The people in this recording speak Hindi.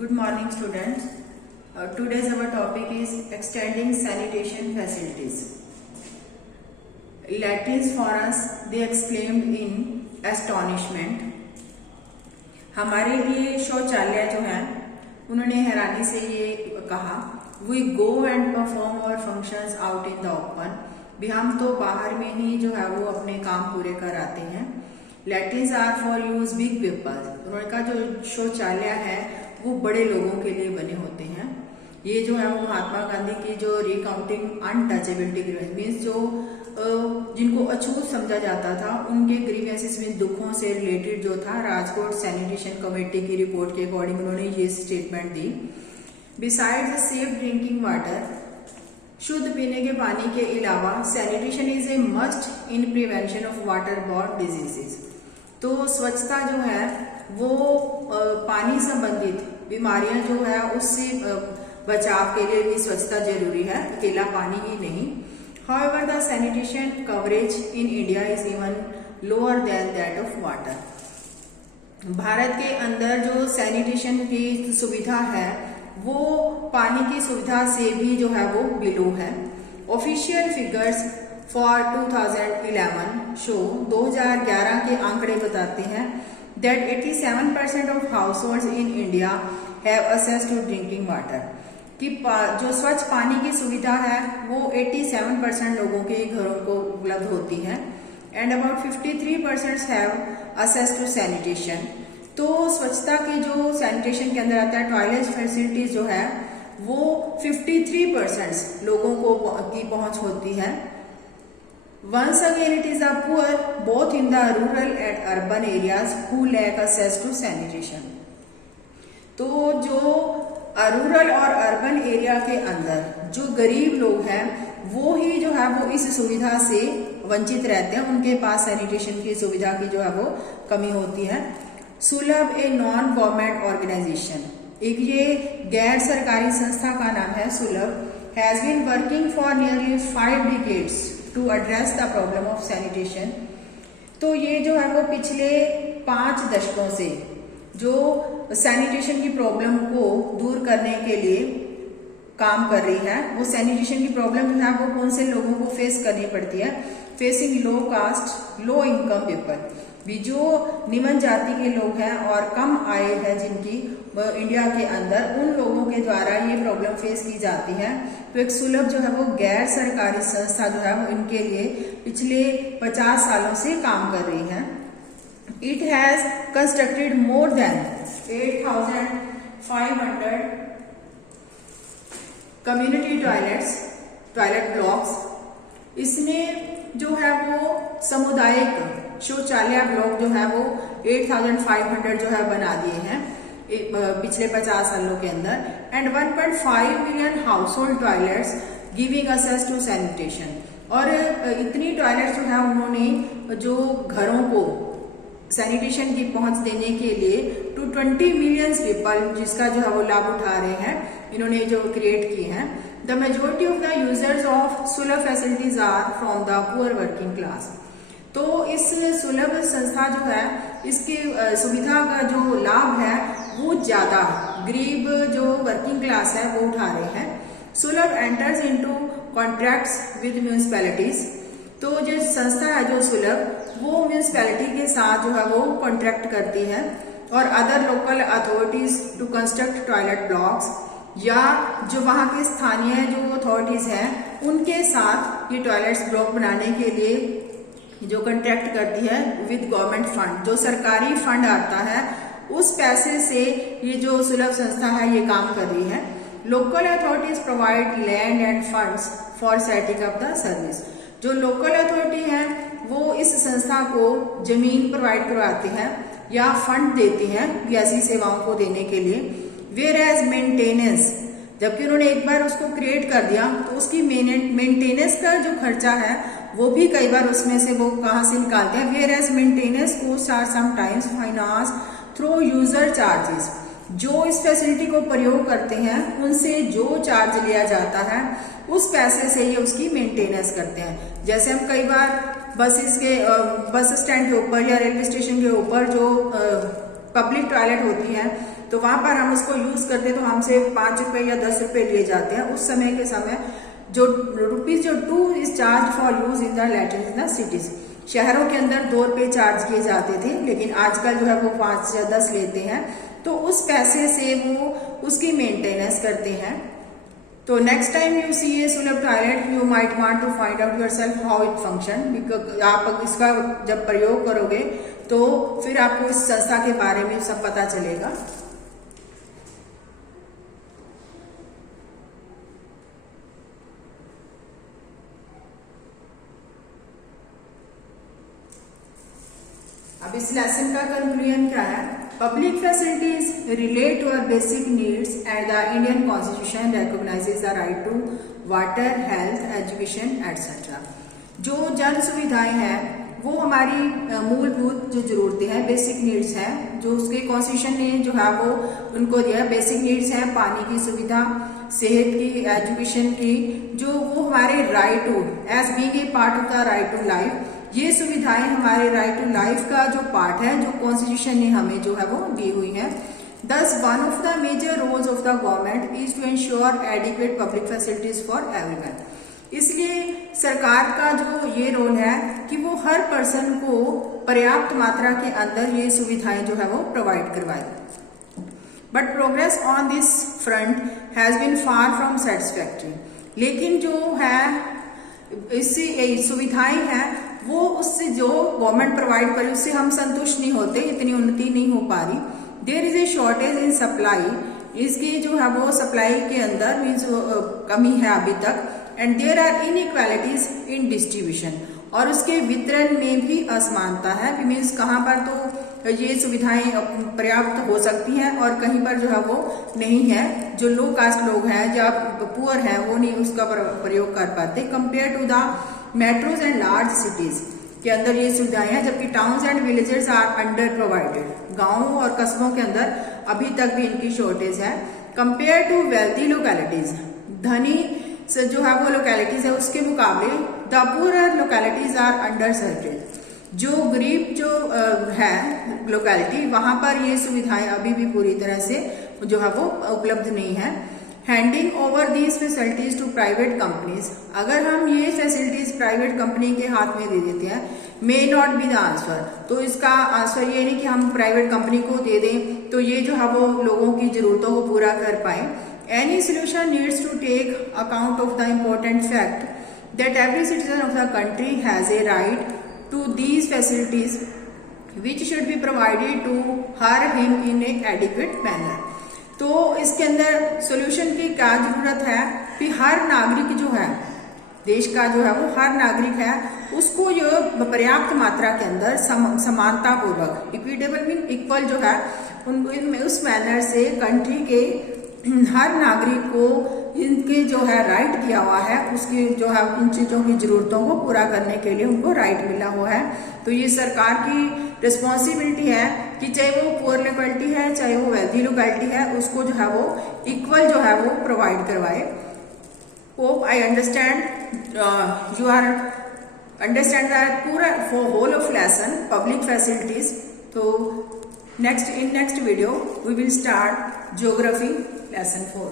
Good morning, students. Today's our topic is extending sanitation facilities. Latins for us, they exclaimed in astonishment. हमारे लिए शौचालय जो है उन्होंने हैरानी से ये कहा, We go and perform our functions out in the open. भी हम तो बाहर में ही जो है वो अपने काम पूरे कराते हैं. Latins are for use big people. उन्होंने कहा जो शौचालय है वो बड़े लोगों के लिए बने होते हैं. ये जो है वो महात्मा गांधी की जो रिकाउंटिंग अनटचेबिलिटी ग्रीवेंस मीन्स जो जिनको अछूत समझा जाता था उनके ग्रीवेंसेस में दुखों से रिलेटेड जो था राजकोट सैनिटेशन कमेटी की रिपोर्ट के अकॉर्डिंग उन्होंने ये स्टेटमेंट दी. बिसाइड्स सेफ ड्रिंकिंग वाटर, शुद्ध पीने के पानी के अलावा sanitation is a must in prevention of water borne diseases. तो स्वच्छता जो है वो पानी संबंधित बीमारियां जो है उससे बचाव के लिए भी स्वच्छता जरूरी है, अकेला पानी ही नहीं. However, the sanitation coverage in India is even lower than that of water. Bharat के अंदर जो सैनिटेशन की सुविधा है वो पानी की सुविधा से भी जो है वो बिलो है. ऑफिशियल फिगर्स फॉर 2011 शो 2011 के आंकड़े बताते हैं that 87% of households in India have access to drinking water. कि जो स्वच्छ पानी की सुविधा है वो 87% लोगों के घरों को उपलब्ध होती है. And about 53% have access to sanitation. तो स्वच्छता की जो सैनिटेशन के अंदर आता है टॉयलेट फैसिलिटीज जो है वो 53% लोगों को की पहुंच होती है. Once again it is a poor both in the rural and urban areas who lack access to sanitation. तो जो रूरल और अर्बन एरिया के अंदर जो गरीब लोग हैं वो ही जो है वो इस सुविधा से वंचित रहते हैं, उनके पास सैनिटेशन की सुविधा की जो है वो कमी होती है. सुलभ ए नॉन गवर्नमेंट ऑर्गेनाइजेशन, एक ये गैर सरकारी संस्था का नाम है Sulabh, has been working for nearly 5 decades to address the problem of sanitation. तो ये जो है वो पिछले 5 दशकों से जो सैनिटेशन की प्रॉब्लम को दूर करने के लिए काम कर रही है. वो सैनिटेशन की प्रॉब्लम जो है वो कौन से लोगों को फेस करनी पड़ती है? फेसिंग लो कास्ट लो इनकम पीपल, भी जो निम्न जाति के लोग हैं और कम आय है जिनकी इंडिया के अंदर, उन लोगों के द्वारा ये प्रॉब्लम फेस की जाती है. तो एक सुलभ जो है वो गैर सरकारी संस्था जो है वो इनके लिए पिछले 50 सालों से काम कर रही है. It has constructed more than 8,500 community toilet blocks. इसने जो है वो सामुदायिक शौचालय ब्लॉक जो है वो 8,500 जो है बना दिए हैं पिछले 50 सालों के अंदर. And 1.5 million household toilets giving access to sanitation. और इतनी टॉयलेट जो है उन्होंने जो घरों को सैनिटेशन की पहुंच देने के लिए टू 20 million पीपल जिसका जो है वो लाभ उठा रहे हैं, इन्होंने जो क्रिएट की हैं. The majority of the users of Sulabh facilities are from the poor working class. तो इस सुलभ संस्था जो है इसकी सुविधा का जो लाभ है वो ज्यादा गरीब जो वर्किंग क्लास है वो उठा रहे हैं. सुलभ enters into contracts with municipalities. तो जो संस्था है जो सुलभ वो म्यूनिसिपैलिटी के साथ जो है वो कॉन्ट्रैक्ट करती है और other local authorities to construct toilet blocks, या जो वहाँ के स्थानीय जो अथॉरिटीज हैं उनके साथ ये टॉयलेट्स ब्लॉक बनाने के लिए जो कॉन्ट्रैक्ट करती है विद गवर्नमेंट फंड. जो सरकारी फंड आता है उस पैसे से ये जो सुलभ संस्था है ये काम कर रही है. Local authorities provide land end funds for setting up the service. जो लोकल अथॉरिटी है वो इस संस्था को जमीन प्रोवाइड करवाती है या फंड देती है ऐसी सेवाओं को देने के लिए. वेयर एज मेंटेनेंस, जबकि उन्होंने एक बार उसको क्रिएट कर दिया तो उसकी मेंटेनेंस का जो खर्चा है वो भी कई बार उसमें से वो कहाँ से निकालते हैं. Whereas maintenance cost are sometimes finance through user charges. जो इस फैसिलिटी को प्रयोग करते हैं उनसे जो चार्ज लिया जाता है उस पैसे से ये उसकी मेंटेनेंस करते हैं. जैसे हम कई बार बस स्टैंड के ऊपर या रेलवे स्टेशन के ऊपर जो पब्लिक टॉयलेट होती है तो वहां पर हम उसको यूज करते तो हमसे 5 रुपए या 10 रुपए लिए जाते हैं। उस समय के समय जो ₹2 is charge for use in the latter in the cities. शहरों के अंदर 2 रुपए चार्ज किए जाते थे, लेकिन आजकल जो है वो 5 या 10 लेते हैं। तो उस पैसे से वो उसकी मेंटेनेंस करते हैं। तो next time you see a Sulabh toilet you might want to find out yourself how it function, because आप इसका जब प्रयोग करोगे तो फिर आपको इस संस्था के बारे में सब पता चलेगा। अब इस लेसन का कंक्लूजन क्या है? Public facilities relate to our basic needs and the Indian constitution recognises the right to water, health, education etcetera. जो जन सुविधाएं हैं वो हमारी मूलभूत जो जरूरतें हैं, बेसिक नीड्स हैं, जो उसके कॉन्स्टिट्यूशन ने जो है वो उनको दिया। बेसिक नीड्स हैं पानी की सुविधा, सेहत की, एजुकेशन की, जो वो हमारे right to as being a part of the right to life, ये सुविधाएं हमारे राइट टू लाइफ का जो पार्ट है, जो कॉन्स्टिट्यूशन ने हमें जो है वो दी हुई है। Thus, one of the major roles of the government is to ensure adequate public facilities for everyone. इसलिए सरकार का जो ये रोल है कि वो हर पर्सन को पर्याप्त मात्रा के अंदर ये सुविधाएं जो है वो प्रोवाइड करवाए। But progress on this front has been far from satisfactory. लेकिन जो है इससे सुविधाएं हैं वो उससे जो गवर्नमेंट प्रोवाइड करे उससे हम संतुष्ट नहीं होते, इतनी उन्नति नहीं हो पा रही। There is a shortage in supply, इसकी जो है वो सप्लाई के अंदर मीन्स कमी है अभी तक। And there are inequalities in distribution, और उसके वितरण में भी असमानता है। मीन्स कहाँ पर तो ये सुविधाएं पर्याप्त हो सकती हैं और कहीं पर जो है वो नहीं है। जो लो कास्ट लोग हैं या पुअर हैं वो नहीं उसका प्रयोग कर पाते compare to the metros and large cities के अंदर ये सुविधाएं हैं, जबकि towns and villages are under provided. गांवों और कस्बों के अंदर अभी तक भी इनकी शॉर्टेज है। कंपेयर टू वेल्थी लोकेलिटीज, धनी से जो है वो लोकेलिटीज है उसके मुकाबले the poor localities are under served. जो गरीब जो है लोकेलिटी वहां पर ये सुविधाएं अभी भी पूरी तरह से जो है वो उपलब्ध नहीं है। Handing over these facilities to private companies, अगर हम ये फैसिलिटीज प्राइवेट कंपनी के हाथ में दे देते हैं, may not be the answer. तो इसका आंसर ये नहीं कि हम प्राइवेट कंपनी को दे दें तो ये जो है वो लोगों की जरूरतों को पूरा कर पाए। Any solution needs to take account of the important fact that every citizen of the country has a right to these facilities which should be provided to her him in a adequate manner. तो इसके अंदर सॉल्यूशन की क्या जरूरत है कि हर नागरिक जो है देश का जो है वो हर नागरिक है उसको जो पर्याप्त मात्रा के अंदर समानता पूर्वक इक्विटेबल मीन इक्वल जो है उस मैनर से कंट्री के हर नागरिक को इनके जो है राइट दिया हुआ है, उसकी जो है उन चीजों की जरूरतों को पूरा करने के लिए उनको राइट मिला हुआ है। तो ये सरकार की रिस्पॉन्सिबिलिटी है कि चाहे वो पुअर लोकेलिटी है चाहे वो वेल्थी लोकेलिटी है, उसको जो है वो इक्वल जो है वो प्रोवाइड करवाए। Hope I understand you are understand that पूरा for whole of lesson public facilities. तो next video we will start geography lesson 4.